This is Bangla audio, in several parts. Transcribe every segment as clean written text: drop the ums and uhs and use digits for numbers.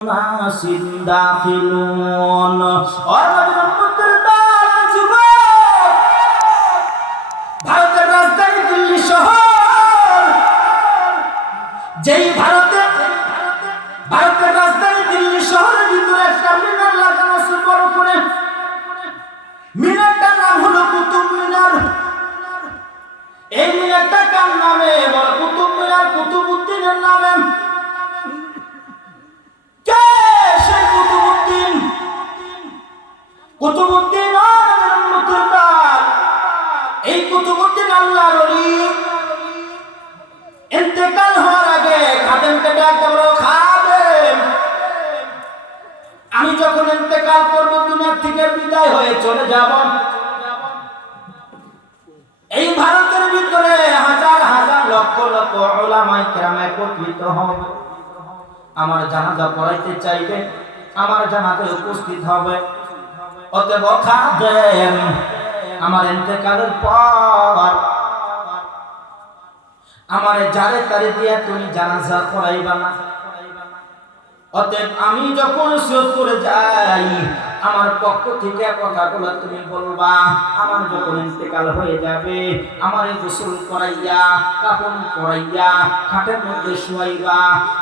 الناس داخلون और ভারতের রাজধানী দিল্লি শহর যেই ভারতের রাজধানী দিল্লি শহরের ভিতরে একটা মিনার লাগানো আছে বড় করে। মিনারটার নাম হলো কুতুব মিনার। এই মিনারটা কার নামে? বড় কুতুব মিনার কুতুবউদ্দিনের নামে। কুতুবউদ্দিন এই কুতুবউদ্দিন আল্লাহর ওলি ইন্তেকাল হওয়ার আগে খাদেমকে ডাক বলো, খাদেম আমি যখন ইন্তেকাল করব, দুনিয়া থেকে বিদায় হয়ে চলে যাব, এই ভারতের ভিতরে হাজার হাজার লক্ষ লক্ষ উলামায়ে কেরাম একত্রিত হবে, আমার জানাজা পড়াইতে চাইবে, আমার জানাজায় উপস্থিত হবে। অতএব খাদেম আমার ইন্তেকালের পর আমার জারে তারে দিয়া তুমি জানাজা পড়াইবা না। অতএব আমি যখন ওসিয়ত করে যাই, আমার পক্ষ থেকে কথাগুলো তুমি বলবা। আমার যখন ইন্তেকাল হয়ে যাবে, আমার গোসল করাইয়া কাফন পরাইয়া খাটের মধ্যে শুয়াইবা।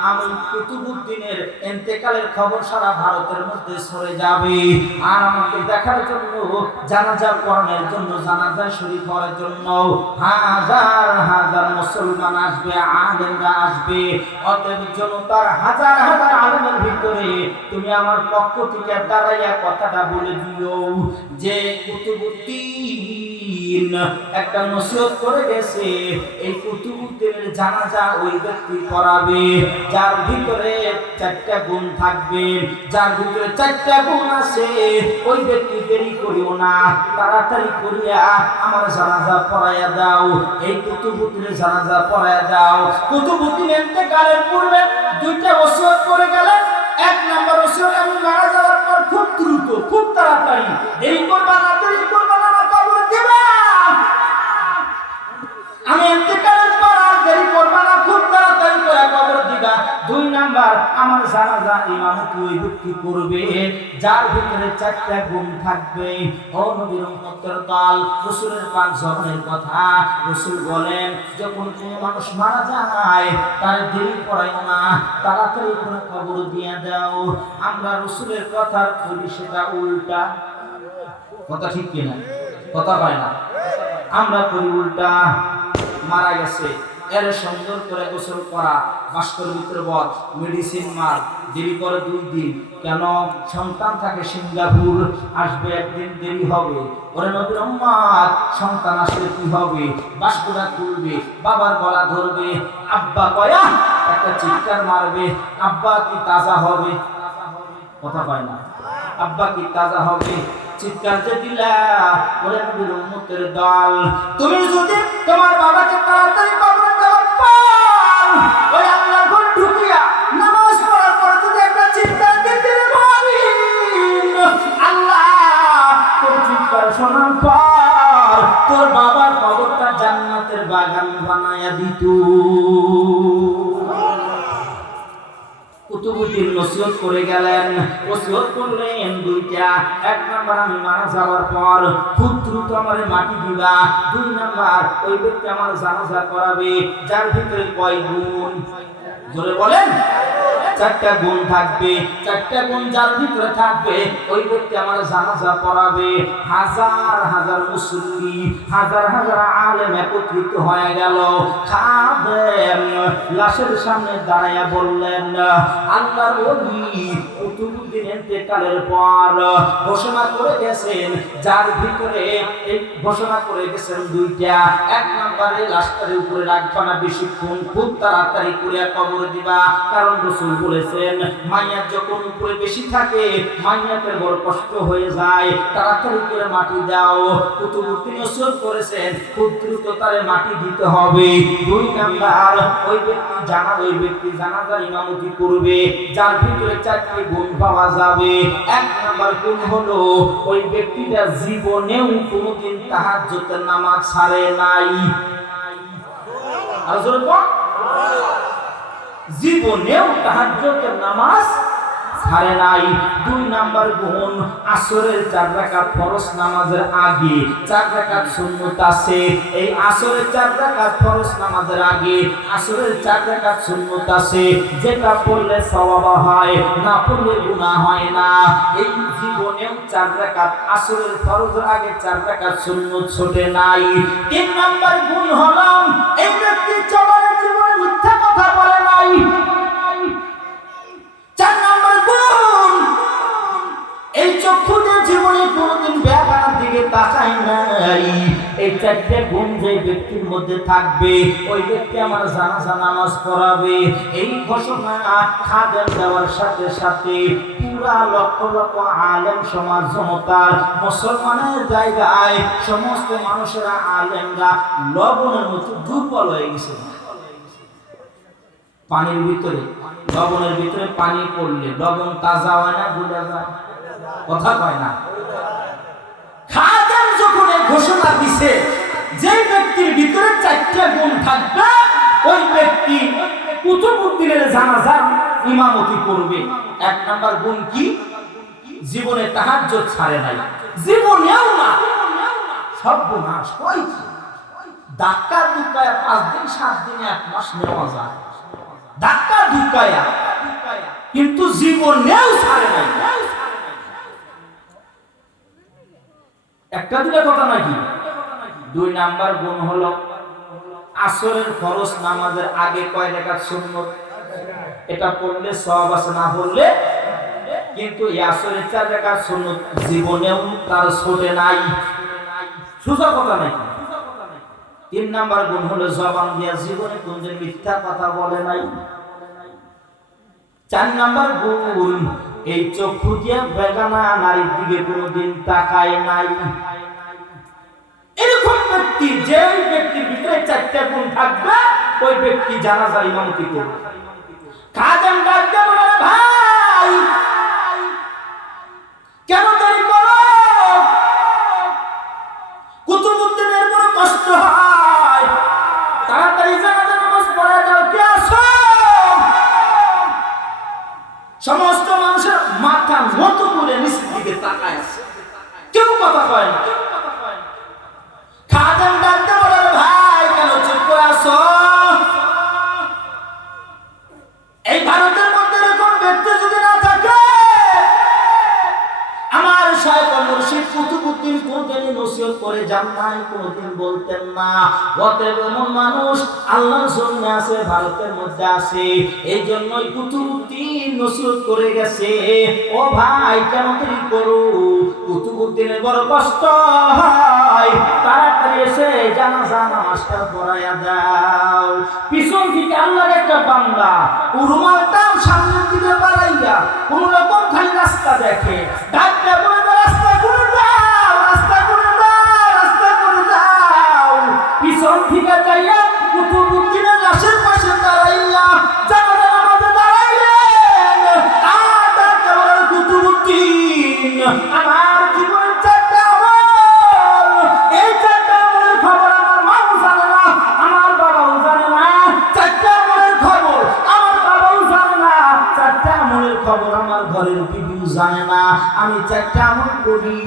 আমি কুতুবউদ্দিনের ইন্তেকালের খবর সারা ভারতের মধ্যে ছড়ে যাবে, আর আমাকে দেখার জন্য, জানাজা পড়ানোর জন্য, জানাজা শরীফ পড়ার জন্য হাজার হাজার মুসলমান আসবে, আলেমরা আসবে। অতএব জনতার হাজার হাজার আলেমের ভিতরে তুমি আমার পক্ষ থেকে দাঁড়াইয়া কথাটা বলে দিও যে কুতুবউদ্দিন একটা নসিহত করে গেছে, এই কুতুবউদ্দিনের জানাজা ওই ব্যক্তি পড়াবে যার ভিতরে 4টা গুণ থাকবে, যার ভিতরে 4টা গুণ আছে। ওই ব্যক্তি দেরি করিও না, তাড়াতাড়ি করিয়া আমার জানাজা পড়াইয়া দাও, এই কুতুবউদ্দিনের জানাজা পড়াইয়া দাও। কুতুবউদ্দিন ইন্তেকালের পূর্বে 2টা ওসিয়ত করে গেলেন। 1 নম্বর ওসিয়ত, আমি মারা যাওয়ার পর খুব দ্রুত, খুব তাড়াতাড়ি, দেরি করবা না, আমার কবর দিবা। আমি ইন্তেকালের পর আর দেরি করবা না, খুব তাড়াতাড়ি করে কবর দিবা। 2 নাম্বার, আমার জানাজা ইমামতি ওই ব্যক্তি করবে যার ভিতরে 4টা গুণ থাকবে। ও নবীর উম্মতের দল, রাসূলের পাক জবানের কথা, রাসূল বলেন যখন কোনো মানুষ মারা যায় তার দেরি করাইও না, তাড়াতাড়ি করে কবর দিয়ে দাও। আমরা রাসূলের কথার করি সেটা উল্টা। কথা ঠিক কিনা? কথা পায় না, আমরা করি উল্টা। মারা গেছে, এর সুন্দর করে গোসল করা, বাস্কর ভিতরে বদ, মেডিসিন মার, দেরি করে 2 দিন। কেন? সন্তান থাকে সিঙ্গাপুর, আসবে একদিন, দেরি হবে। ওরে নবীর উম্মত, সন্তান আসলে কি হবে? বাস্কটা খুলবে, বাবার গলা ধরবে, আব্বা কয়া একটা চিৎকার মারবে, আব্বা কি তাজা হবে? কথা পায় না, আব্বা কি তাজা হবে? চিৎকার যে দিলা, ওরে নবীর উম্মতের দল, তুমি যদি তোমার বাবাকে তাড়াতাড়ি কবরে দেওয়ার পর ওই আল্লাহর ঘরে ঢুকিয়া নামাজ পড়ার পর যদি একটা চিৎকার দিতে পারি, আল্লাহ তোর চিৎকার শোনার পর তোর বাবার কবরটা জান্নাতের বাগান বানায়া দিত। কুতুবউদ্দিন নসিহত করে গেলেন, ওসিয়ত করলেন 2টা। 1 নাম্বার, আমি মারা যাওয়ার পর খুব দ্রুত আমারে মাটি দিবা। 2 নাম্বার, ওই ব্যক্তি আমার জানাজা করাবে যার ভিতরে কয় গুণ? জোরে বলেন। 4টা গুণ থাকবে। 4টা গুণ যার ভিতরে থাকবে ওই ব্যক্তি আমার জানাজা পড়াবে। হাজার হাজার মুসল্লি, হাজার হাজার আলেম একত্রিত হয়ে গেল। খাদেম লাশের সামনে দাঁড়াইয়া বললেন, আল্লাহর ওলি কুতুবউদ্দিন ইন্তেকালের পর ঘোষণা করে গেছেন, যার ভিতরে এই ঘোষণা করে গেছেন 2টা। 1 নম্বরে লাশটার উপরে রাখবা না বেশিক্ষণ, খুব তাড়াতাড়ি করে কবর দিবা। কারণ রাসূল বলেছেন, মাইয়াত যখন উপরে বেশি থাকে মাইয়াতের বড় কষ্ট হয়ে যায়, তাড়াতাড়ি করে মাটি দাও। কুতুবউদ্দিন ওসিয়ত করেছেন খুব দ্রুত তারে মাটি দিতে হবে। 2 নাম্বার, ওই ব্যক্তি জানাজা ইমামতি করবে যার ভিতরে 4টি গুণ পাওয়া যাবে। 1 নাম্বার গুণ হলো ওই ব্যক্তিটা জীবনেও কোনোদিন তাহাজ্জুদের নামাজ ছাড়ে নাই। আর জোরে বল, জীবনেও তাহাজ্জুদের নামাজ ছাড়ে নাই। 2 নাম্বার গুণ, আসরের 4 রাকাত ফরজ নামাজের আগে 4 রাকাত সুন্নাত আছে। এই আসরের 4 রাকাত ফরজ নামাজের আগে আসরের 4 রাকাত সুন্নাত আছে, যেটা পড়লে সওয়াব হয়, না পড়লে গুনাহ হয় না। এই জীবনেও 4 রাকাত আসরের ফরজের আগে 4 রাকাত সুন্নাত ছোটে নাই। 3 নাম্বার গুণ হলো এই ব্যক্তি চলার জীবনে মিথ্যা কথা বলে নাই। 4 নাম্বার গুণ, এই চক্ষু দিয়ে জীবনে কোনোদিন বেগানার দিকে তাকায় নাই। এই 4টে গুণ যে ব্যক্তির মধ্যে থাকবে, ওই ব্যক্তি আমার জানাজা নামাজ পড়াবে। এই ঘোষণা খাদেম দেওয়ার সাথে সাথে পুরা লক্ষ লক্ষ আলেম সমাজ জনতার মুসলমানের জায়গায় সমস্ত মানুষেরা আলেমরা লবণের মতো দুর্বল হয়ে গেছে। পানির ভিতরে, লবণের ভিতরে পানি পড়লে লবণ তাজা হয় না, ভুলে যায়, কথা কয় না। খাদেম যখন এই ঘোষণা দিছে যে ব্যক্তির ভিতরে 4টে গুণ থাকবে, ওই ব্যক্তি কুতুবউদ্দিনের জানাজা ইমামতি করবে। 1 নাম্বার গুণ কি? জীবনে তাহাজ্জুদ ছাড়ে নাই, জীবনেও না। সব গুনাহ কই ধাক্কা ধুকায়া 5 দিন 7 দিন 1 মাস নেওয়া যায়, ধাক্কা ধুকায়া, কিন্তু জীবনেও ছাড়ে নাই। একটা দিনের কথা নাকি। 2 নাম্বার গুণ হলো আসরের ফরজ নামাজের আগে কয় রাকাত সুন্নাত, এটা পড়লে সওয়াব আছে, না পড়লে, কিন্তু এই আসরের 4 রাকাত সুন্নাত জীবনেও তার ছোটে নাই, সোজা কথা নাকি। 3 নাম্বার গুণ হলো জবান দিয়া জীবনে কোনদিন মিথ্যা কথা বলে নাই। 4 নাম্বার গুণ, এই চক্ষু দিয়ে বেগানা নারীর দিকে কোনোদিন তাকায় নাই। এরকম ব্যক্তি, যে ব্যক্তির ভিতরে 4টে গুণ থাকবে, ওই ব্যক্তি জানাজার ইমামতি করবে। খাদেম ডাকতে বলে, ভাই কেন দেরি করো? কুতুবউদ্দিনের বড় কষ্ট হয়, তাড়াতাড়ি জানাজা নামাজ পড়ে দাও, কে আসো? সমস্ত মানুষের মাথা নত করে নিচের দিকে তাকায় আছে, কেউ কথা কয় না। খাদেম ডাকতে বলে, ভাই কেন চুপ করে আছো? এই ভারতের মধ্যে এরকম ব্যক্তি যদি না থাকে, আমার শাইখ মুর্শিদ কুতুবউদ্দিন কোনদিন নসিহত করে যান নাই, কোনদিন বলতেন না। অতএব এমন মানুষ আল্লাহর জন্য আছে, ভারতের মধ্যে আছে, এই জন্যই কুতুবউদ্দিন নসিহত করে গেছে, ও ভাই কেন দেরি করো? কুতুবউদ্দিনের বড় কষ্ট হয়, তাড়াতাড়ি এসে জানাজা নামাজটা পড়াইয়া দাও। পিছন থেকে আল্লাহর একটা বান্দা রুমালটাও সামনের দিকে বাড়াইয়া কোন রকম খালি রাস্তা দেখে, ডাকতে বলে, রাস্তা করে দাও, রাস্তা করে দাও, রাস্তা করে দাও। পিছন থেকে যাইয়া কুতুবউদ্দিনের লাশের পাশে দাঁড়াইয়া জানাজা নামাজে দাঁড়াইলেন। আর ডাকতে বলে, কুতুবউদ্দিন আমার জীবনের 4টা আমল, এই 4টা আমলের খবর আমার মাও জানে না, আমার বাবাও জানে না। 4টা আমলের খবর আমার বাবাও জানে না, 4টা আমলের খবর আমার ঘরের বিবিও জানে না। আমি 4টা আমল করি।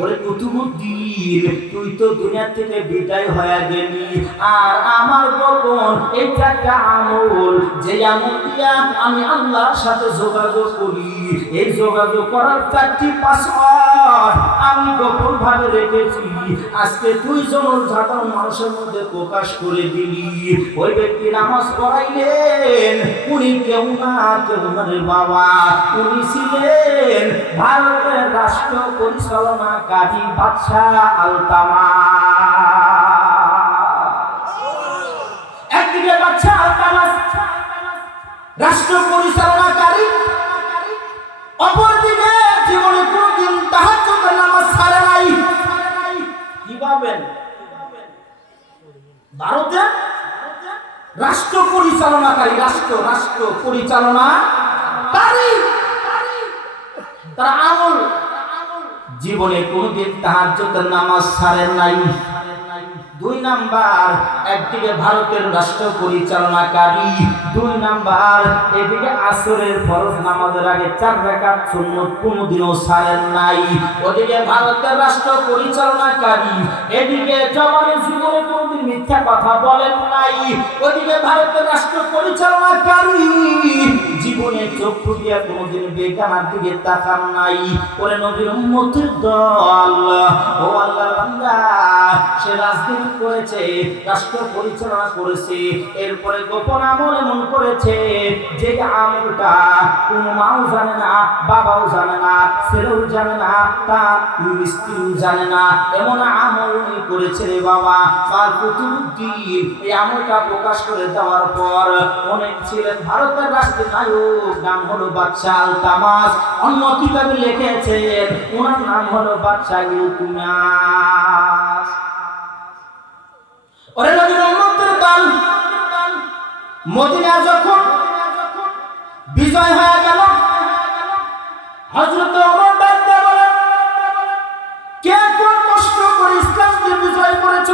ওরে কুতুবউদ্দিন, তুই তো দুনিয়া থেকে বিদায় হয়ে গেলি, আর আমার গোপন এই 4টা আমল, যে আমল দিয়া আমি আল্লাহর সাথে যোগাযোগ করি, এই যোগাযোগ করার 4টি পাসওয়ার্ড আমি গোপন ভাবে রেখেছি। আজকে তুই সাধারণ মানুষের মধ্যে প্রকাশ করে দিলি। ওই ব্যক্তি নামাজ পড়াইলেন, উনি কেউ না কেউ না রে বাবা, উনি ছিলেন ভারতের রাষ্ট্র পরিচালনাকারী বাদশাহ আলতামাস। একদিকে বাদশাহ আলতামাস রাষ্ট্র পরিচালনাকারী, অপরদিকে জীবনে কোনদিন তাহাজ্জুদের নামাজ ছাড়ে নাই। কি ভাবেন? ভারতের রাষ্ট্র পরিচালনাকারী, রাষ্ট্র পরিচালনাকারী, তারা আমল জীবনে কোনদিন তাহাজ্জুদের নামাজ ছাড়েন নাই। দুই নাম্বার একদিকে ভারতের রাষ্ট্র পরিচালনাকারী, দুই নাম্বার এদিকে আসরের ফরজ নামাজের আগে 4 রাকাত সুন্নাত কোনদিনও ছাড়েন নাই। ওদিকে ভারতের রাষ্ট্র পরিচালনাকারী, এদিকে জবানে জীবনে কোনদিন মিথ্যা কথা বলেন নাই। ওদিকে ভারতের রাষ্ট্র পরিচালনাকারী জীবনে চক্ষু দিয়ে কোনদিন বেগানার দিকে তাকান নাই। ওরে নবীর উম্মতের দল, ও আল্লাহর বান্দা, সে রাজনীতি করেছে, রাষ্ট্র পরিচালনা করেছে, এরপরে গোপন আমল এমন করেছে যে আমলটা কোনো মাও জানে না, বাবাও জানে না, ছেলেও জানে না, তার স্ত্রীও জানে না, এমন আমল উনি করেছে রে বাবা। তার কুতুবুদ্দিন এই আমলটা প্রকাশ করে দেওয়ার পর অনেক ছিলেন ভারতের রাষ্ট্রের নায়ক, নাম হলো বাদশাহ আলতামাস, অন্য কিতাবে লিখেছেন ওনার নাম হলো বাদশাহ ইলতুমিয়াস। ওরে নবীর উম্মতের দল, মদিনা যখন বিজয় হয়ে গেল, হযরত ওমর ডাক দিয়ে বলেন, কে কোন কষ্ট করে ইসলামকে বিজয় করেছ?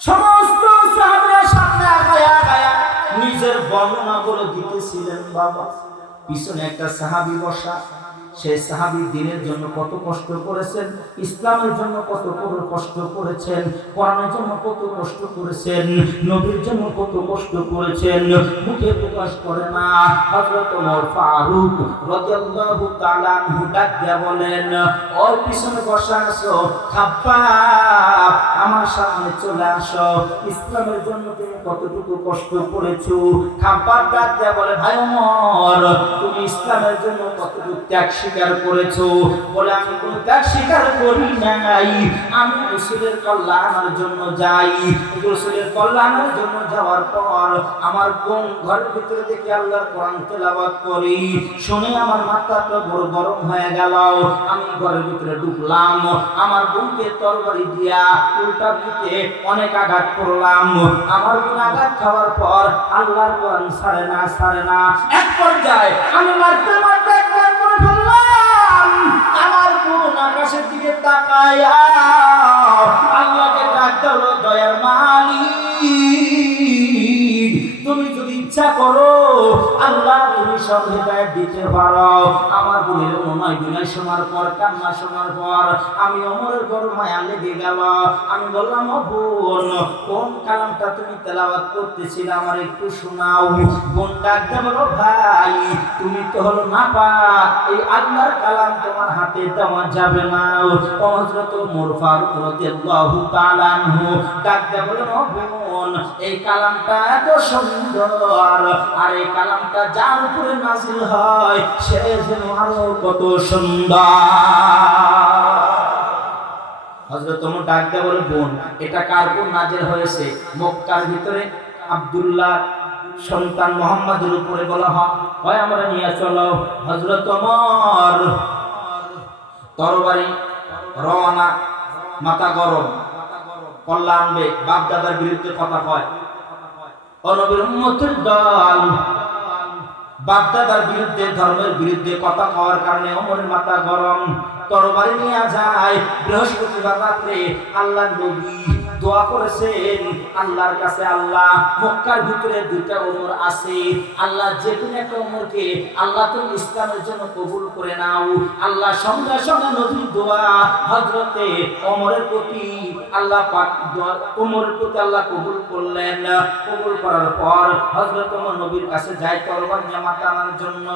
সমস্ত সাহাবীরা সামনে আগায়া নিজের বর্ণনাগুলো দিতেছিলেন। বাবা, পিছনে একটা সাহাবী বসা, সেই সাহাবী দ্বীনের জন্য কত কষ্ট করেছেন, ইসলামের জন্য কত কষ্ট করেছেন, কোরআনের জন্য কত কষ্ট করেছেন, নবীর জন্য কত কষ্ট করেছেন, মুখে প্রকাশ করে না। হযরত ওমর ফারুক রাদিয়াল্লাহু তাআলা আনহু ডাক দিয়ে বলেন, ওর পিছনে বসা আছো খাব্বাব, আমার সামনে চলে আসো, ইসলামের জন্য তুমি কতটুকু কষ্ট করেছো। খাব্বাব ডাক দিয়ে বলে, ভাই ওমর, তুমি ইসলামের জন্য কতটুকু ত্যাগ স্বীকার করেছো? বলে, আমি কোনো ত্যাগ স্বীকার করি নাই, আমি রাসূলের কল্যাণের জন্য যাই। রাসূলের কল্যাণের জন্য যাওয়ার পর আমার বোন ঘরের ভিতরে দেখে আল্লাহর কোরআন তেলাওয়াত করি, শুনে আমার মাথাটা বড় গরম হয়ে গেল। আমি ঘরের ভিতরে ঢুকলাম, আমার বোনকে তরবারি দিয়া উল্টা পিঠে অনেক আঘাত করলাম। আমার বোন আঘাত খাওয়ার পর আল্লাহর কোরআন ছাড়ে না, এক পর্যায়ে আমি মারতে একবার করে ফেললাম। আমার বোন আকাশের দিকে তাকায়া আল্লাহকে ডাক দিল, দয়ার মালিক, তুমি যদি ইচ্ছা করো আল্লাহ তুমি সব হেদায়েত দিতে পারো। আমার বোনের নয় বিনয় শোনার পর, কান্না শোনার পর আমি ওমরের বড় মায়া লেগে গেল। আমি বললাম, ও বোন, কোন কালামটা তুমি তেলাওয়াত করতেছিলে আমার একটু শোনাও। বোন ডাক দিয়ে বলো, ভাই তুমি তো হলো নাপাক, এই আল্লাহর কালাম তোমার হাতে দেওয়া যাবে না। হযরত ওমর ফারুক রাদিয়াল্লাহু তাআলা আনহু ডাক দিয়ে বলেন, ও বোন, এই কালামটা এত সুন্দর, আর এই কালামটা যার উপরে নাযিল হয় সে যেন আরো কত সুন্দর। হযরত ওমর ডাক দিয়ে বলে, বোন, এটা কার উপর নাযিল হয়েছে? মক্কার ভিতরে আব্দুল্লাহ সন্তান মুহাম্মাদের উপরে বলা হয়, আমরা নিয়ে চলো। হযরত ওমর তরবারি রওনা, মাথা গরম, কল্লা আনবে, বাপ দাদার বিরুদ্ধে কথা কয়। ও নবীর উম্মতের দল, বাপ দাদার বিরুদ্ধে, ধর্মের বিরুদ্ধে কথা কওয়ার কারণে ওমরের মাথা গরম। তরবারি নিয়ে যায়। বৃহস্পতিবার রাতে আল্লাহর নবী দোয়া করেছেন আল্লাহর কাছে, আল্লাহ মক্কার ভিতরে দুইটা ওমর আছে, আল্লাহ যে কোনো একটা ওমরকে আল্লাহ তুমি ইসলামের জন্য কবুল করে নাও। আল্লাহ সঙ্গে সঙ্গে নবীর দোয়া হযরতে ওমরের প্রতি আল্লাহ পাক দোয়া ওমরের প্রতি আল্লাহ কবুল করলেন। কবুল করার পর হযরত ওমর নবীর কাছে যায় তরবারি নিয়ে মাথা আনার জন্য।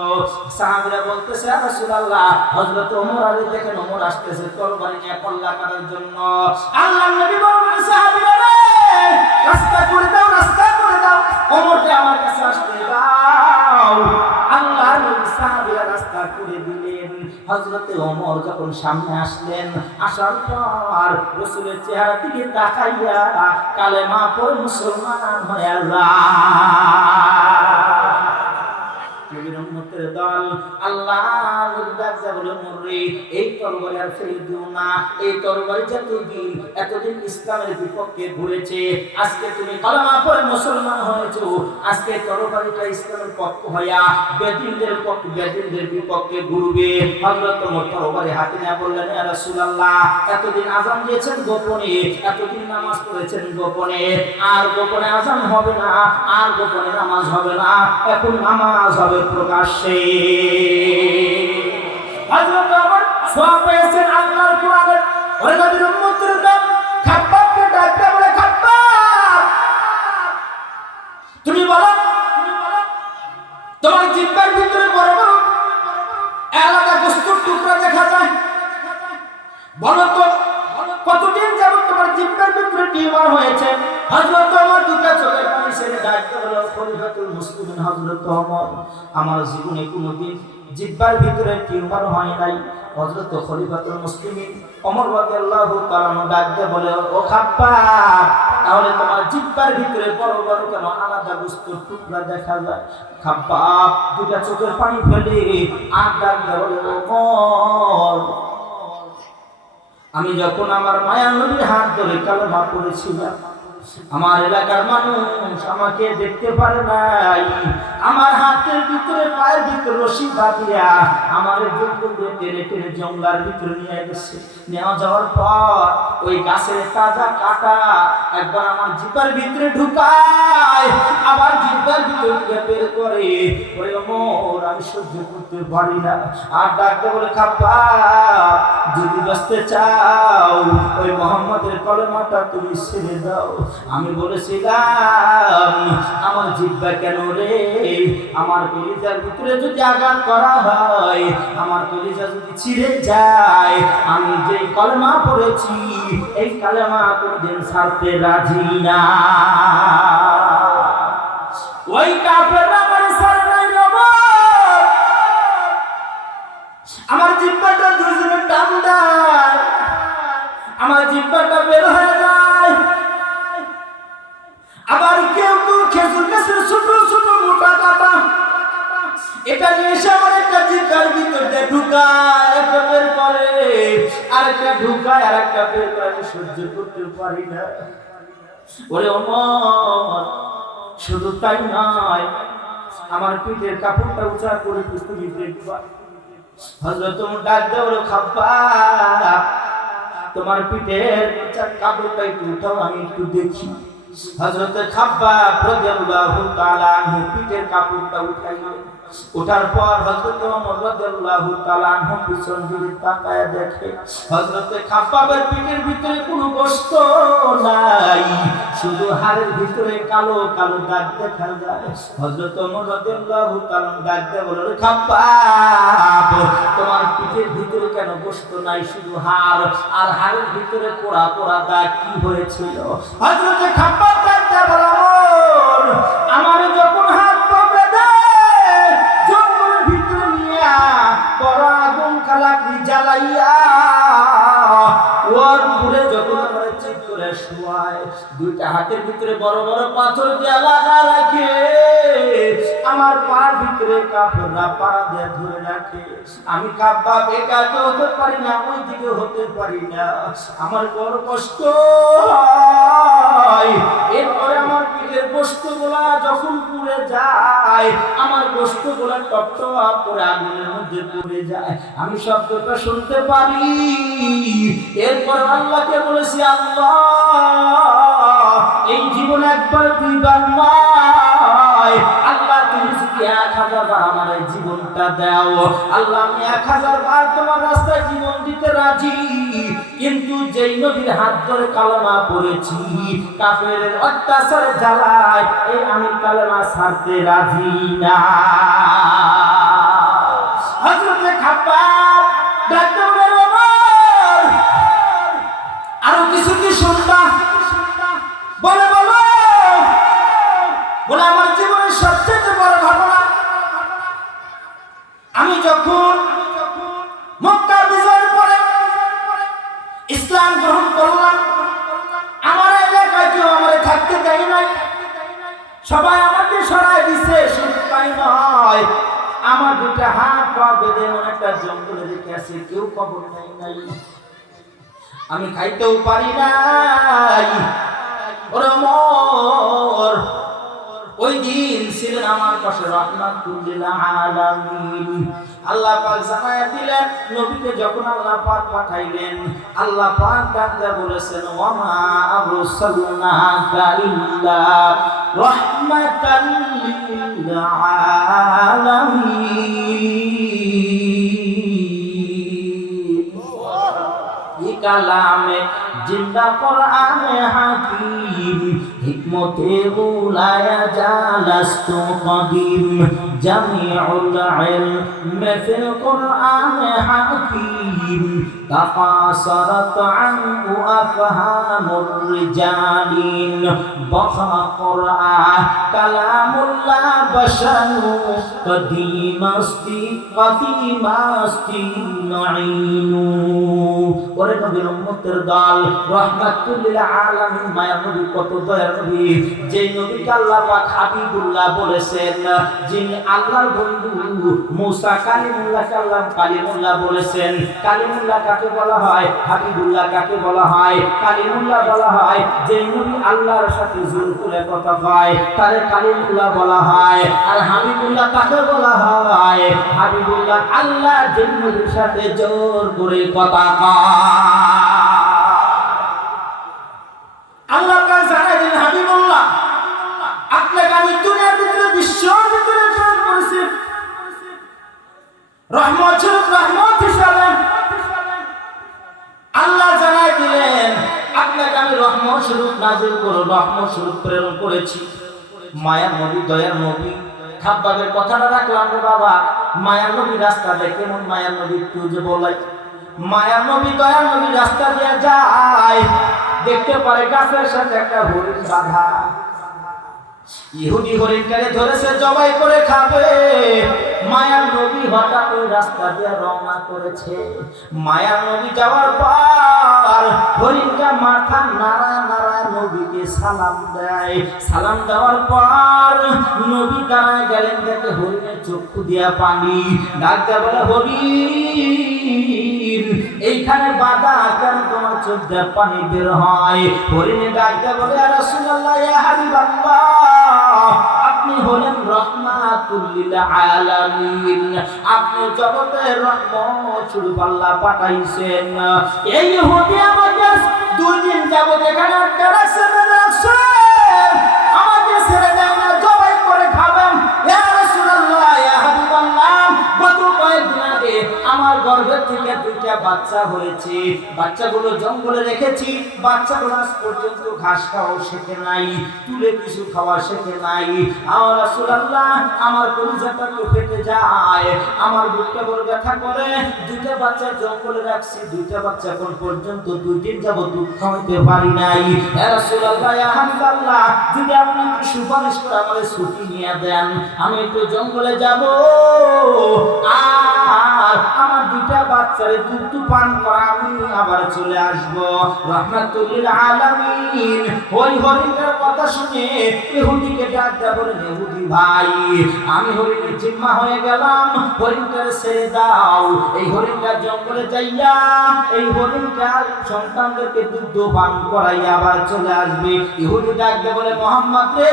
সাহাবীরা বলতেছে, ইয়া রাসূলুল্লাহ, হযরত ওমর আলী দেখেন ওমর আসতেছে তরবারি নিয়ে কল্লা কাটার জন্য। আল্লাহর নবী বললেন, সাহাবীরা রে, রাস্তা করে দাও, রাস্তা করে দাও, ওমরকে আমার কাছে আসতে দাও। আল্লাহর নবী সাহাবীরা রাস্তা করে দিলেন। হযরতে ওমর যখন সামনে আসলেন, আসার পর রাসূলের চেহারা দিকে তাকাইয়া কালেমা পড়ে মুসলমান হয়ে যায়। নবীর উম্মতের দল, আল্লাহ বলে মুরে এই তরবারি আর ফেলে দিও না, এই তরবারি এতদিন ইসলামের বিপক্ষে ঘুরেছে, আজকে তুমি কালেমা পড়ে মুসলমান হয়েছো, আজকে তরবারিটা ইসলামের পক্ষ হইয়া বেদিনদের বিপক্ষে ঘুরবে। হযরত ওমর তরবারি হাতে নিয়ে বললেন, ইয়া রাসূলুল্লাহ, এতদিন আযান দিয়েছেন গোপনে, এতদিন নামাজ পড়েছেন গোপনে, আর গোপনে আযান হবে না, আর গোপনে নামাজ হবে না, এখন নামাজ হবে প্রকাশ্যে। হযরত ওমর সওয়াব পেয়েছেন আল্লাহর কোরআনের। ওরে নবীর উম্মতের নাম খাব্বাবকে ডাকতে বলে, খাব্বাব তুমি বলো তোমার জিহ্বার ভিতরে বড় বড় আলাদা গোশতের টুকরা দেখা যায়, বলো তো কতদিন যাবত তোমার জিহ্বার ভিতরে টিউমার হয়েছে? হযরত ওমর দুটো চোখের পানি ছেড়ে ডাকতে বলে, খলিফাতুল মুসলিমিন হযরত ওমর, আমার জীবনে কোনোদিন জিহ্বার ভিতরে টিউমার হয় নাই। হযরত খলিফাতুল মুসলিমিন ওমর রাদিয়াল্লাহু তাআলা ডাকতে বলে, ও খাব্বাব, তাহলে তোমার জিহ্বার ভিতরে বড় বড় কেন আলাদা গোশতের টুকরা দেখা যায়? খাব্বাব দুটো চোখের পানি ফেলে আর ডাকতে বলে, ওমর, আমি যখন আমার মায়ার নবীর হাত ধরে কালেমা পড়েছিলাম, আমার এলাকার মানুষ আমাকে দেখতে পারে নাই, আমার হাতের ভিতরে পায়ের ভিতরে রশি বাঁধিয়া আমার জঙ্গলে টেনে টেনে জঙ্গলার ভিতরে নিয়ে গেছে। নেওয়া যাওয়ার পর ওই গাছের তাজা কাটা একবার আমার জিহ্বার ভিতরে ঢুকায়, আবার জিহ্বার ভিতরে বের করে। ওরে ওমর, আমি সহ্য করতে পারি না, আর ডাকতে বলে, খাব্বাব, যদি বাঁচতে চাও ওই মুহাম্মদের কলেমাটা তুমি ছেড়ে দাও। আমি বলেছিলাম, আমার জিহ্বা কেন রে, আমার কলিজার ভিতরে যদি আঘাত করা হয়, আমার কলিজা যদি ছিঁড়ে যায়, আমি যে কলেমা পড়েছি এই কলেমা কোনদিন ছাড়তে রাজি না। ওই কাফেররা আমার ছাড়ে নাই। আমার জিহ্বাটা দুজনে টান দেয়, আমার জিহ্বাটা বের হয়ে যায়। আবার কেউ কেউ খেজুর গাছের ছোট ছোট মোটা কাটা এটা নিয়ে এসে আমার একটা জিহ্বার ভিতর দিয়ে ঢুকায়, একটা বের করে, আরেকটা ঢুকায়, আরেকটা বের করে। আমি সহ্য করতে পারি না। ওরে ওমর, শুধু তাই নয়, আমার পিঠের কাপড়টা উঁচা করে তুমি দেখবা। হযরত ওমর ডাক দেয়, ওরে খাব্বাব, তোমার পিঠের কাপড়টা একটু উঠাও, আমি একটু দেখি। হযরত খাব্বাব রাদিয়াল্লাহু তাআলা আনহু পিঠের কাপড়টা উঠাইলেন। ওঠার পর হযরত ওমর রাদিয়াল্লাহু তাআলা আনহু পিছন দিকে তাকায় দেখে হযরত খাব্বাবের পিঠের ভিতরে কোনো গোশত নাই, শুধু হাড়ের ভিতরে কালো কালো দাগ দেখা যায়। হযরত ওমর রাদিয়াল্লাহু তাআলা ডাক দিয়ে বলল, খাব্বাব, তোমার পিঠের ভিতরে কেন গোশত নাই, শুধু হাড়, আর হাড়ের ভিতরে পোড়া পোড়া দাগ কি হয়েছিল? হযরত খাব্বাব ডাক দিয়ে বলল, আমার যখন হাত পড়ে দেয় জঙ্গলের ভিতরে নিয়ে বড় আগুন খালাকি জ্বালাইয়া ওর উপরে যখন আমার চিত করে শোয়ায়, দুইটা হাতের ভিতরে বড় বড় পাথর দিয়ে লাগা রাখে, আমার পার ভিতরে কাফেররা পাড়া দিয়ে ধরে রাখে। আমি খাব্বাব একা তো হতে পারি না, ওই দিকে হতে পারি না, আমার বড় কষ্ট হয়। এরপরে আমার পিঠের গোশতগুলা যখন পুড়ে যায়, আমার গোশতগুলা টপ টপ করে আগুনের মধ্যে পড়ে যায়, আমি শব্দটা শুনতে পারি। এরপর আল্লাহকে বলেছি, আল্লাহ, এই জীবনে একবার দুইবার নয়, আল্লাহ তুমি যদি 1000 বার আমার এই জীবনটা দাও, আল্লাহ আমি 1000 বার তোমার রাস্তায় জীবন দিতে রাজি, কিন্তু যেই নবীর হাত ধরে কালেমা পড়েছি, কাফেরের অত্যাচারে জ্বালায়, এই আমি কালেমা ছাড়তে রাজি না। হযরত খাব্বাব ডাকতে বলে, ওমর, আরো কিছু কি শুনবা? বলে বলো। বলে, আমার জীবনের সবচেয়ে বড় ঘটনা, আমি যখন মক্কা বিজয়ের পরে ইসলাম গ্রহণ করলাম, আমার এলাকায় কেউ আমারে থাকতে দেয় নাই, সবাই আমাকে সরাই দিছে। শুধু তাই নয়, আমার দুটা হাত পা বেঁধে এমন একটা জঙ্গলে রেখে আছে, কেউ খবর নাই নাই, আমি খাইতেও পারি নাই। ওরে মোর ওই দিন ছিলেন আমার পাশে রাহমাতুল লিল আলামিন। আল্লাহ পাক জানায়া দিলেন, নবীকে যখন আল্লাহ পাক পাঠাইলেন, আল্লাহ পাক ডাকতে বলেছেন, ওয়া মা আরসালনাকা ইল্লা রাহমাতাল লিল আলামিন। এই কালামে জিন্দা কোরআনে হাকিম, হিকমতে উলায়া জালাস্তু কদিম, জামিউল ইলম ফিল কোরআনে হাকিম, তাকাসারাত আনহু আফহামুর রিজালিন, বাহা কোরআন কালামুল্লাহ বাশারু কদিমাস্তি নাইনু। ওরে নবীর উম্মতের দল, রাহমাতুল লিল আলামিন, মায়া নবী কত দয়ার নবী, যে নবীকে আল্লাহ পাক হাবিবুল্লাহ বলেছেন, যিনি আল্লাহর বন্ধু। মুসা কালিমুল্লাহ কালিমুল্লাহ বলেছেন। কালিমুল্লাহ কাকে বলা হয়? হাবিবুল্লাহ কাকে বলা হয়? কালিমুল্লাহ বলা হয়। যে নবী আল্লাহর সাথে জোর করে কথা কয় তারে কালিমুল্লাহ বলা হয়। আর হাবিবুল্লাহ কাকে বলা হয়? হাবিবুল্লাহ আল্লাহ যে নবীর সাথে জোর করে কথা কয়। আল্লাহ পাক জানাই দিলেন, হাবিবুল্লাহ আপনাকে আমি দুনিয়ার ভিতরে বিশ্বের ভিতরে প্রেরণ করেছি রহমত স্বরূপ, রহমত হিসাবে। আল্লাহ জানাই দিলেন, আপনাকে আমি রহমত স্বরূপ নাযিল করে রহমত স্বরূপ প্রেরণ করেছি। মায়ার নবী, দয়ার নবী, খাব্বাবের কথাটা রাখলাম রে বাবা। মায়ার নবী রাস্তা দেয় কেমন? মায়ার নবী একটু যে বলাই, মায়ার নবী দয়ার নবী রাস্তা দিয়ে যায়, দেখতে পারে গাছের সাথে একটা হরিণ বাঁধা। ইহুদি হরিণটাকে ধরেছে, জবাই করে খাবে। মায়ার নবী হঠাৎ ওই রাস্তা দিয়ে রওনা করেছে। মায়ার নবী যাওয়ার পর হরিণটা মাথা নাড়া নাড়া নবীকে সালাম দেয়। সালাম দেওয়ার পর নবী দাঁড়ায় গেলেন, দেখে হরিণের চক্ষু দিয়া পানি। ডাকতে বলে, হরিণ এইখানে বাধা কেন, তোমার চোখ দিয়ে পানি বের হয়? হরিণে ডাকতে বলে, ইয়া রাসূলুল্লাহ, ইয়া হাবিবাল্লাহ, আপনি হলেন রাহমাতুল লিল আলামিন, আপনি জগতের রহমত স্বরূপ আল্লাহ পাঠাইছেন। এই ইহুদি আমাকে 2 দিন যাবত এখানে আটকে রাখছেন, আমাকে ছেড়ে দেন না, জবাই করে খাবেন। ইয়া রাসূলুল্লাহ, ইয়া হাবিবাল্লাহ, গত কয়েকদিন আগে আমার গর্ভের থেকে 2টা বাচ্চা হয়েছে। বাচ্চাগুলো জঙ্গলে রেখেছি। বাচ্চাগুলো আজ পর্যন্ত ঘাস খাওয়া শেখে নাই, তুলে কিছু খাওয়া শেখে নাই। আমার রাসূলুল্লাহ, আমার কলিজাটা তো ফেটে যায়, আমার বুকটা বড় ব্যথা করে। 2টা বাচ্চা জঙ্গলে রাখছি, 2টা বাচ্চা এখন পর্যন্ত 2 দিন যাবত দুধ খাওয়াইতে পারি নাই। ইয়া রাসূলুল্লাহ, ইয়া হাবিবাল্লাহ, যদি আপনি একটু সুপারিশ করে আমাকে ছুটি নিয়ে দেন, আমি একটু জঙ্গলে যাব, আর আমার 2টা বাচ্চারে দুধ পান করা, আমি আবার চলে আসব। রাহমাতুল লিল আলামিন ওই হরিণের কথা শুনে ইহুদিকে ডাকতে বলেন, ইহুদি ভাই, আমি হরিণের জিম্মা হয়ে গেলাম, হরিণটার ছেড়ে দাও। এই হরিণটা জঙ্গলে যাইয়া এই হরিণটার সন্তানদেরকে দুধ পান করাইয়া আবার চলে আসবে। ইহুদি ডাকতে বলে, মুহাম্মদ রে,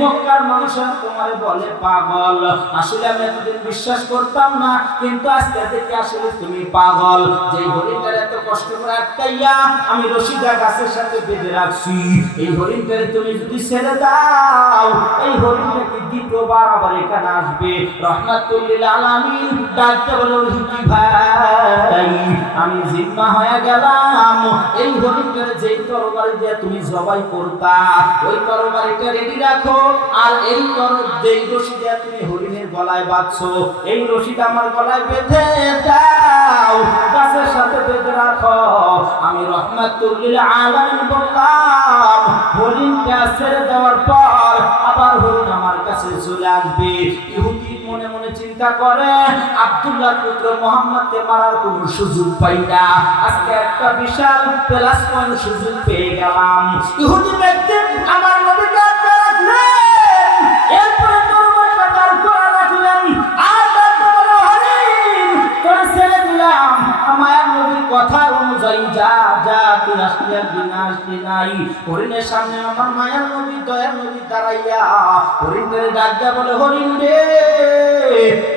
মক্কার মানুষেরা তোমারে বলে পাগল। আসলে আমি এতদিন বিশ্বাস করতাম না, কিন্তু আজকে দেখি আসলে তুমি পাগল। যে হরিণটার এত কষ্ট করে আটকাইয়া আমি রশিদা গাছের সাথে বেঁধে রাখছি, এই হরিণটারে তুমি যদি ছেড়ে দাও, এই হরিণটা কি দ্বিতীয়বার আবার এখানে আসবে? রাহমাতুল লিল আলামিন ডাকতে বলে, ইহুদি ভাই, আমি জিম্মা হয়ে গেলাম, এই হরিণটারে যেই তরবারি দিয়ে তুমি জবাই করতা, ওই তরবারিটা রেডি রাখো, আর এই যেই রশি দিয়ে তুমি হরিণের গলায় বাঁধছো, এই রশিটা আমার গলায় বেঁধে দাও, গাছের সাথে বেঁধে রাখো। আমি রাহমাতুল লিল আলামিন বললাম, হরিণটা ছেড়ে দেওয়ার পর আবার হরিণ আমার কাছে চলে আসবে। ইহুদি মনে মনে চিন্তা করে, আব্দুল্লাহ পুত্র মুহাম্মদকে মারার কোনো সুযোগ পাই না, আজকে একটা বিশাল প্লাস পয়েন্ট সুযোগ পেয়ে গেলাম। ইহুদি ব্যক্তি আমার নবীকে আটকে রাখলেন, এরপরে তরবারিটা তার গলায় রাখলেন, আর তুই আসলি একদিন আসলি নাই। হরিণের সামনে আমার মায়ার নবী দয়ার নবী দাঁড়াইয়া হরিণের ডাক দিয়া বলে, হরিণ রে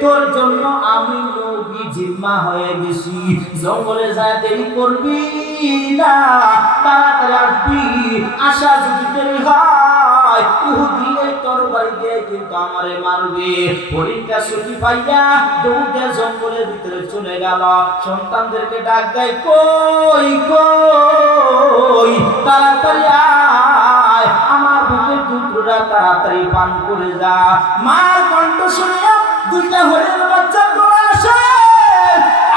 তোর জন্য আমি নবী জিম্মা হয়ে গেছি, জঙ্গলে যায় দেরি করবি না, তাড়াতাড়ি আসবি, আশা যদি দেরি হয় ইহুদি এই তরবারি দিয়ে কিন্তু আমারে মারবে। হরিণটা ছুটি পাইয়া দৌড়ে জঙ্গলের ভিতরে চলে গেল। সন্তানদেরকে ডাক দেয়, কই কই তাড়াতাড়ি আয়, আমার বুকের দুধটা তাড়াতাড়ি পান করে যা। মার কণ্ঠ শুনিয়া দুইটা হরিণের বাচ্চা করে আসে।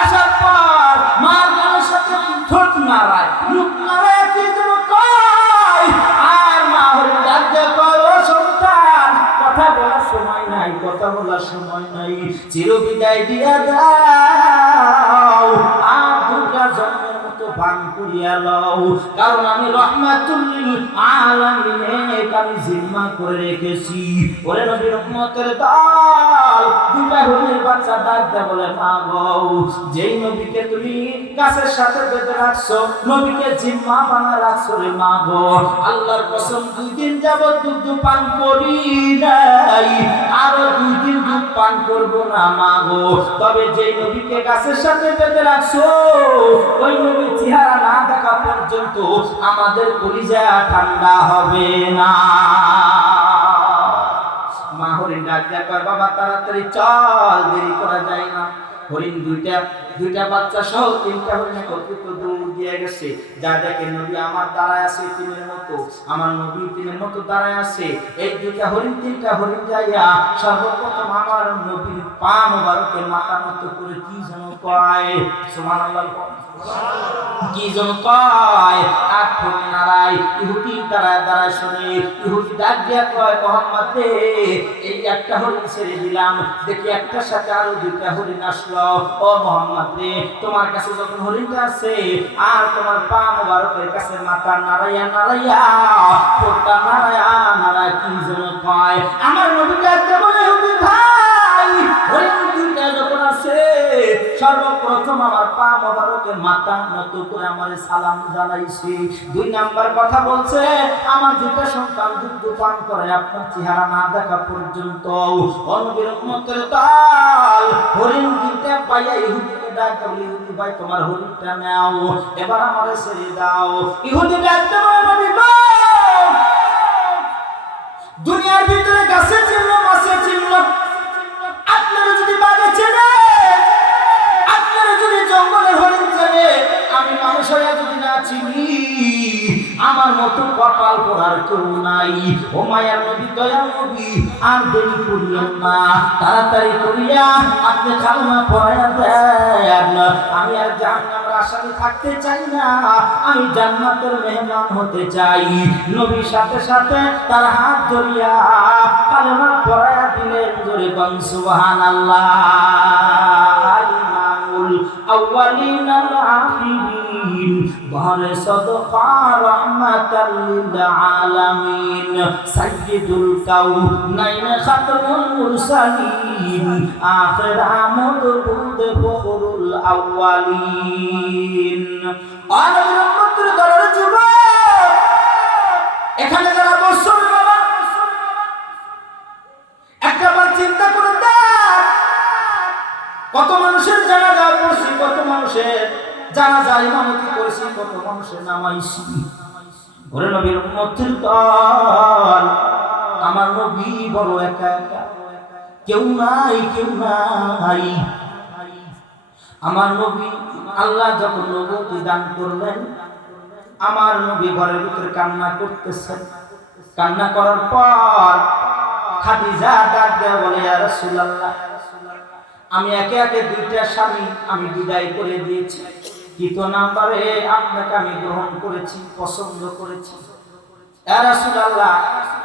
আসার পর মার গালের সাথে ঠোঁট নাড়ায়, মুখ নাড়ায়, কি যেন কয়। আর মা হরিণ ডাক দিয়ে কয়, ও সন্তান কথা বলার সময় নাই, কথা বলার সময় নাই, চিরবিদায় দিয়া দাও আর দুটা জন্মের মতো পান করিয়া লও, কারণ আমি রহমাতুল লিল আলামিন আমি জিম্মা করে রেখেছি। ওরে নবীর উম্মতের দল, দুটা হরিণের বাচ্চা ডাক দেয়া বলে, মা গো যেই নবীকে তুমি গাছের সাথে বেঁধে রাখছো, নবীকে জিম্মা বানা রাখছো রে মা গো, আল্লাহর কসম 2 দিন যাবত দুধ পান করি নাই, আরো 2 দিন দুধ পান করবো না মা গো। তবে যেই নবীকে গাছের সাথে বেঁধে রাখছো ওই নবীর চেহারা না দেখা পর্যন্ত আমাদের কলিজা ঠান্ডা হবে না। মা হরিণ ডাক দেয়া কয়, বাবা তাড়াতাড়ি চল, দেরি করা যায় না। হরিণ দুইটা বাচ্চা সহ 3টা হরিণ একত্রিত দৌড় দিয়ে গেছে। যা দেখে নবী আমার দাঁড়ায় আছে তিনের মতো, আমার নবী তিনের মতো দাঁড়ায় আছে। এই 3টা হরিণ যাইয়া সর্বপ্রথম আমার নবীর পা মোবারকে মাথা মতো করে কি যেন কয়, সুবহানাল্লাহ, কি যেন কয়, আর ঠোঁট নাড়ায়। ইহুদি দাঁড়ায় শুনে ইহুদি ডাক দিয়া কয়, মুহাম্মদ রে এই একটা হরিণ ছেড়ে দিলাম, দেখি একটার সাথে আরো 2টা হরিণ আসলো। ও মুহাম্মদ রে তোমার কাছে যখন হরিণটা আছে আর তোমার পা মোবারকের কাছে মাথা নাড়াইয়া ঠোঁটটা নাড়াইয়া কি যেন কয়। আমার নবী ডাক দিয়া বলে, ইহুদি ভাই হরিণ 2টা যখন আছে সর্বপ্রথম আমার পা মোবারকের মাথা নত করে আমার সালাম জানাইছি। 2 নাম্বার কথা বলছে, আমার 2টা সন্তান দুধ পান করে আপনার চেহারা না দেখা পর্যন্ত। নবীর উম্মতের দল হরিণ 2টা পাইয়া ইহুদিকে ডাক দিল, ইহুদি ভাই তোমার হরিণটা নাও, এবার আমারে ছেড়ে দাও। ইহুদি ডাক দিল, নবী গো দুনিয়ার ভিতরে গাছে চিহ্ন মাছে চিহ্ন, আপনারা যদি বাঘে চেনে, আপনারা যদি জঙ্গলে হরিণ চেনে, আমি মানুষ হইয়া যদি না চিনি, আমার মতো কপাল পড়ার কেউ নাই। ও মায়ার নবী দয়ার নবী আর দেরি করিয়েন না, তাড়াতাড়ি করিয়া আপনি কালেমা পড়াইয়া দেন। আমি আর জাহান্নামের আসামি থাকতে চাই না, আমি জান্নাতের মেহমান হতে চাই। নবীর সাথে সাথে তার হাত ধরিয়া কালেমা পড়াইয়া দিলেন। জোরে কোন সুবহানাল্লাহ। আউয়ালিন আল আখিরিন বারে সাদকা রাহমাতাল লিল আলামিন সাইয়্যিদুল কাউনাইন খাতামুল মুরসালিন আখির আমদ বুদ ফখরুল আউয়ালিন। আনবির উম্মতের দলের যুবক এখানে যারা বসছেন বাবা একবার চিন্তা করে দেখ, কত মানুষের জানাজা পড়ছি, কত মানুষের জানাজা ইমামতি করেছি, কত মানুষের নামাইছি। ওরে নবীর উম্মতের দল, আমার নবী বড় একা একা, কেউ নাই। আমার নবী আল্লাহ যখন নবুয়ত দান করলেন, আমার নবী ঘরের ভিতরে কান্না করতেছেন। কান্না করার পর খাদিজা ডাক দেয়া বলে, ইয়া রাসূলুল্লাহ আমি একে একে 2টা স্বামী আমি বিদায় করে দিয়েছি, 3য় নম্বরে আপনাকে আমি গ্রহণ করেছি, পছন্দ করেছি। ইয়া রাসূলুল্লাহ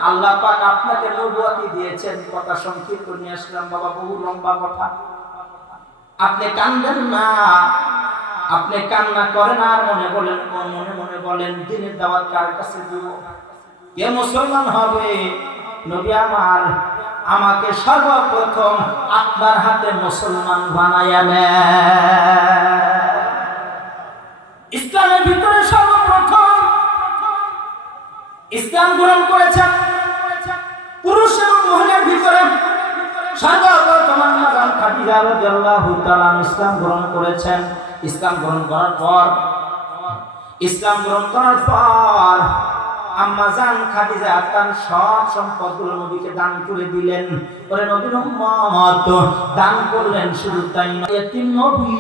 আল্লাহ পাক আপনাকে নবুয়ত দিয়েছেন। কথা সংক্ষিপ্ত নিয়ে আসলাম বাবা, বহু লম্বা কথা। আপনি কান্দেন না, আপনি কান্না করেন আর মনে বলেন দিনের দাওয়াত কার কাছে দিব, কে মুসলমান হবে? নবী আমার আমাকে সর্বপ্রথম আপনার হাতে মুসলমান বানাইয়া নেন। ইসলামের ভিতরে সর্বপ্রথম ইসলাম গ্রহণ করেছেন। পুরুষ এবং মহিলার ভিতরে সর্বপ্রথম আম্মা খাদিজা রাদিয়াল্লাহু তাআলা ইসলাম গ্রহণ করেছেন। ইসলাম গ্রহণ করার পর আম্মা জান খাদিজা তার সব সম্পদগুলো নবীকে দান করে দিলেন। পরে নবীর উম্মত দান করলেন। শুধু তাই নয়, এতিম নবী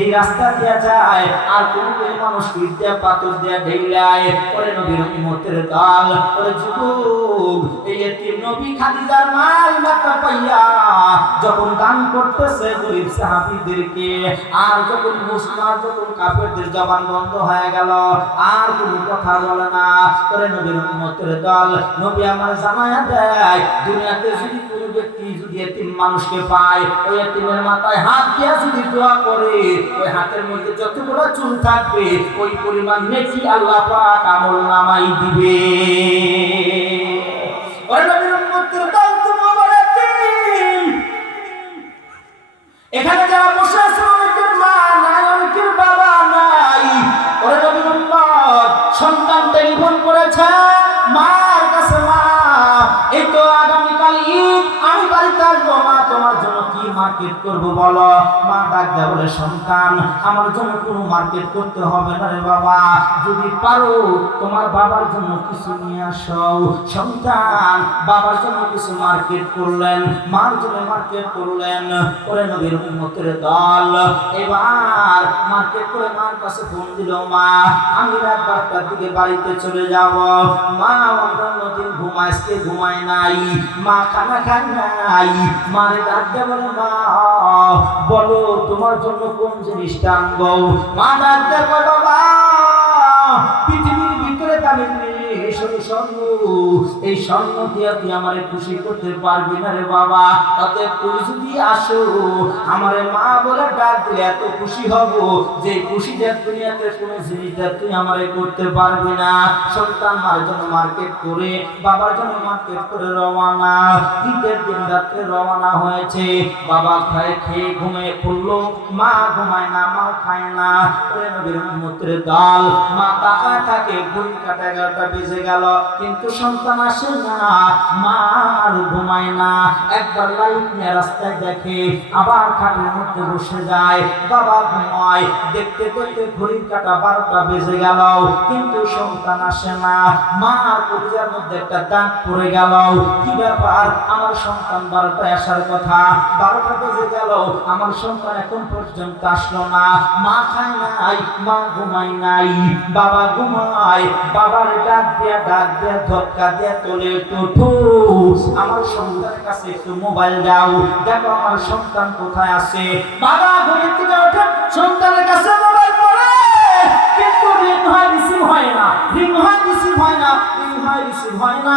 এই রাস্তা দিয়ে যায় আর কোন মানুষ ইট দিয়ে পাথর দিয়ে ঢেলায়। পরে নবীর উম্মতের দল, পরে যুবক এই এতিম নবী খাদিজার মাল মাথা পাইয়া যখন দান করতেছে গরিব সাহাবীদেরকে, আর যখন মুসলমান যখন কাফেরদের জবান বন্ধ হয়ে গেল আর কোনো কথা বলে না, করে নবীর উম্মতের দল নবী আমার জানায়া দেয় দুনিয়াতে যদি কোনো ব্যক্তি যদি এতিম মানুষকে পায়, ওই এতিমের মাথায় হাত দিয়ে যদি দোয়া করে, ওই হাতের মধ্যে যতগুলো চুল থাকবে ওই পরিমাণ নেকি আল্লাহ পাক আমলনামায় দিবে। ওই নবীর উম্মতের দল তুমি বলে এতিম। এখানে যারা বসে আছে অনেকের মা নাই, অনেকের বাবা নাই। ওই নবীর উম্মত সন্তান টেলিফোন করেছে মার কাছে, মা এই তো আগামীকাল ঈদ, আমি বাড়িতে আসবো, মা তোমার জন্য কি মার্কেট করবো বলো। মা ডাক দেয়া বলে সন্তান আমার জন্য কোনো মার্কেট করতে হবে না রে বাবা, যদি পারো তোমার বাবার জন্য কিছু নিয়ে আসো। সন্তান বাবার জন্য কিছু মার্কেট করলেন, মার জন্য মার্কেট করলেন। করে নবীর উম্মতের দল এবার মার্কেট করে মার কাছে ফোন দিল, মা আমি রাত 12টার দিকে বাড়িতে চলে যাব। মা অন্যদিন ঘুমাইছে ঘুমায় নাই, মা খানা খায় নাই। মারে ডাক দিয়ে বলে মা বলো তোমার জন্য কোন জিনিসটা আনবো। মা ডাক দিয়ে বলে বাবা পৃথিবীর ভিতরে দামি স্বর্ণ, এই স্বর্ণ দিয়ে তুই আমারে খুশি করতে পারবি না রে বাবা, অতএব তুই যদি আসো আমারে মা বলে ডাক দিলে এত খুশি হব যে খুশি দেখ দুনিয়াতে কোনো জিনিস দেখ তুই আমারে করতে পারবি না। সন্তান মার জন্য মার্কেট করে বাবার জন্য মার্কেট করে রওনা। ঈদের দিন রাত্রে রওনা হয়েছে, বাবা খেয়ে ঘুমিয়ে পড়লো, মা ঘুমায় না, মা খায় না। নবীর উম্মতের দল মা তাকায় থাকে, ঘড়ি কাটা 11টা বেজে গেল কিন্তু সন্তান আসে না, মা আর ঘুমায় না। একবার লাইট নিয়ে রাস্তায় দেখে, আবার খাটের মধ্যে বসে যায়, বাবা ঘুমায়। দেখতে দেখতে ঘড়ির কাটা 12টা বেজে গেল কিন্তু সন্তান আসে না। মার কলিজার মধ্যে একটা দাগ পড়ে গেল, কি ব্যাপার আমার সন্তান 12টায় আসার কথা, 12টা বেজে গেল আমার সন্তান এখন পর্যন্ত আসলো না। মা খায় নাই, মা ঘুমায় নাই, বাবা ঘুমায়। বাবার ডাক দিয়া ধক্কা দিয়া তোলে, একটু আমার সন্তানের কাছে একটু মোবাইল দাও, দেখো আমার সন্তান কোথায় আছে। বাবা ঘুম থেকে ওঠে, সন্তানের কাছে মোবাইল পড়ে কিন্তু রিং হয় রিসিভ হয় না, রিং হয় রিসিভ হয় না, রিং হয় রিসিভ হয় না।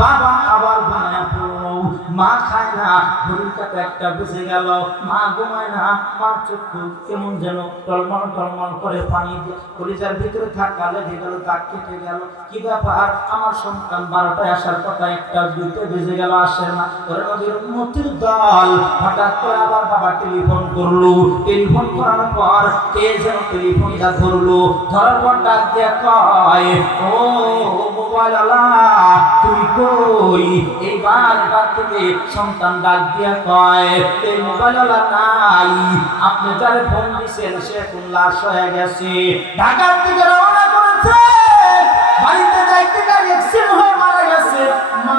বাবা আবার ঘুমায় পড়লো, মা খায় না, ঘড়ির কাটা 1টা বেজে গেল, মা ঘুমায় না। মার চক্ষু কেমন যেন টলমল টলমল করে পানি দিয়ে কলিজার ভিতরে থাকা লেগে গেল, দাগ কেটে গেল। কি ব্যাপার আমার সন্তান 12টায় আসার কথা, 1টা 2টা বেজে গেল আসে না। ওরে নবীর উম্মতের দল হঠাৎ করে আবার বাবা টেলিফোন করলো। টেলিফোন করার পর কে যেন টেলিফোনটা ধরলো, ধরার পর ডাক দিয়ে কয় ও মোবাইলওয়ালা তুই কই। এইবার থেকে সন্তান ডাক দিয়া কয় এই মোবাইলওয়ালা নাই, আপনি যারে ফোন দিয়েছেন সে কোন লাশ হয়ে গেছে, ঢাকার থেকে রওনা করেছে, বাড়িতে যাইতে গাড়ি অ্যাক্সিডেন্ট হয়ে মারা গেছে। মা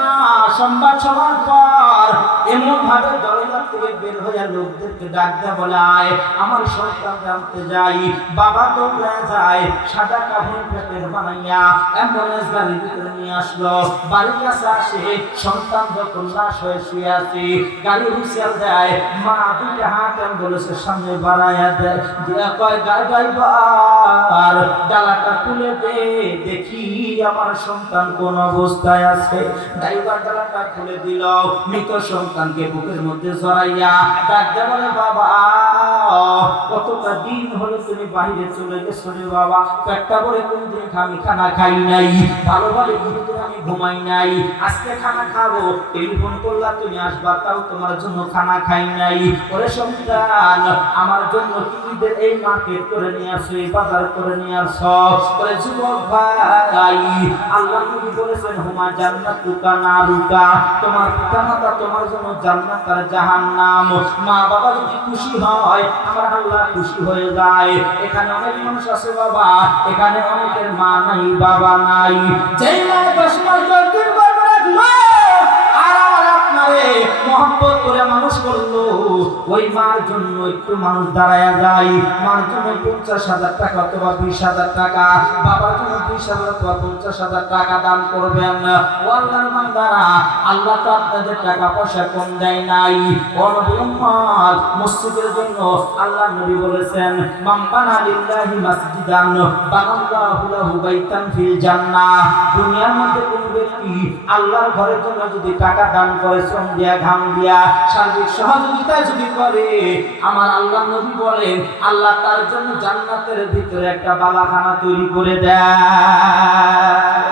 সংবাদ শোনার পর এমন ভাবে দরজা থেকে বের হয়ে লোকদেরকে ডাক দেয়া বলে আয় আমার সন্তান জানতে যাই। বাবা দৌড়ে যায়, সাদা কাপড় পেটের বানাইয়া অ্যাম্বুলেন্স গাড়ির ভিতরে নিয়ে আসলো। বাড়ির কাছে আসে, সন্তান যখন লাশ হয়ে শুয়ে আছে, গাড়ি হুইসেল দেয়, মা 2টা হাত অ্যাম্বুলেন্সের সামনে বাড়াইয়া দেয়, দিয়া কয় ড্রাইভার ডালাটা খুলে দে, দেখি আমার সন্তান কোন অবস্থায় আছে। ড্রাইভার ডালাটা খুলে দিল, মৃত সন্তানকে বুকের মধ্যে জড়াইয়া ডাক দেয়া বলে বাবা কতটা দিন হলো তুমি বাইরে চলে গেছো রে বাবা, পেটটা ভরে কোনদিন আমি খানা খাই নাই, ভালো ভালো কোনদিন আমি ঘুমাই নাই, আজকে খানা খাবো, টেলিফোন করলা তুমি আসবা, তাও তোমার জন্য খানা খাই নাই। ওরে সন্তান, আমার জন্য কি ঈদের এই মার্কেট করে নিয়ে আসো, এই বাজার করে নিয়ে আসো। ওরে যুবক ভাই, আল্লাহ নবী বলেছেন হুমা জান্নাতুকা নারুকা, তোমার পিতামাতা তোমার জন্য জান্নাত আর জাহান্নাম। মা বাবা যদি খুশি হয়, আমার আল্লাহ খুশি হয়ে যায়। এখানে অনেক মানুষ আছে বাবা, এখানে অনেকের মা নাই বাবা নাই, যেই মা 10 মাস 10 দিন গর্ভে রাখলো আর আমার আপনারে মহব্বত করে মানুষ করলো, ওই মার জন্য একটু মানুষ দাঁড়ায়া যায়। মার জন্য 50,000 টাকা অথবা 20,000 টাকা, বাবার জন্য 20,000 অথবা 50,000 টাকা দান করবেন। ও আল্লাহর বান্দারা, আল্লাহ তো আপনাদের টাকা পয়সা কম দেয় নাই। ও নবী উম্মত, মসজিদের জন্য আল্লাহ নবী বলেছেন মান বানা লিল্লাহি মাসজিদান বানাল্লাহু লাহু বাইতান ফিল জান্নাহ। দুনিয়ার মধ্যে কোন ব্যক্তি আল্লাহর ঘরের জন্য যদি টাকা দান করে, শ্রম দিয়া, ঘাম দিয়া, সার্বিক সহযোগিতা যদি করে, আমার আল্লাহ নবী বলেন আল্লাহ তার জন্য জান্নাতের ভিতরে একটা বালাখানা তৈরি করে দেয়।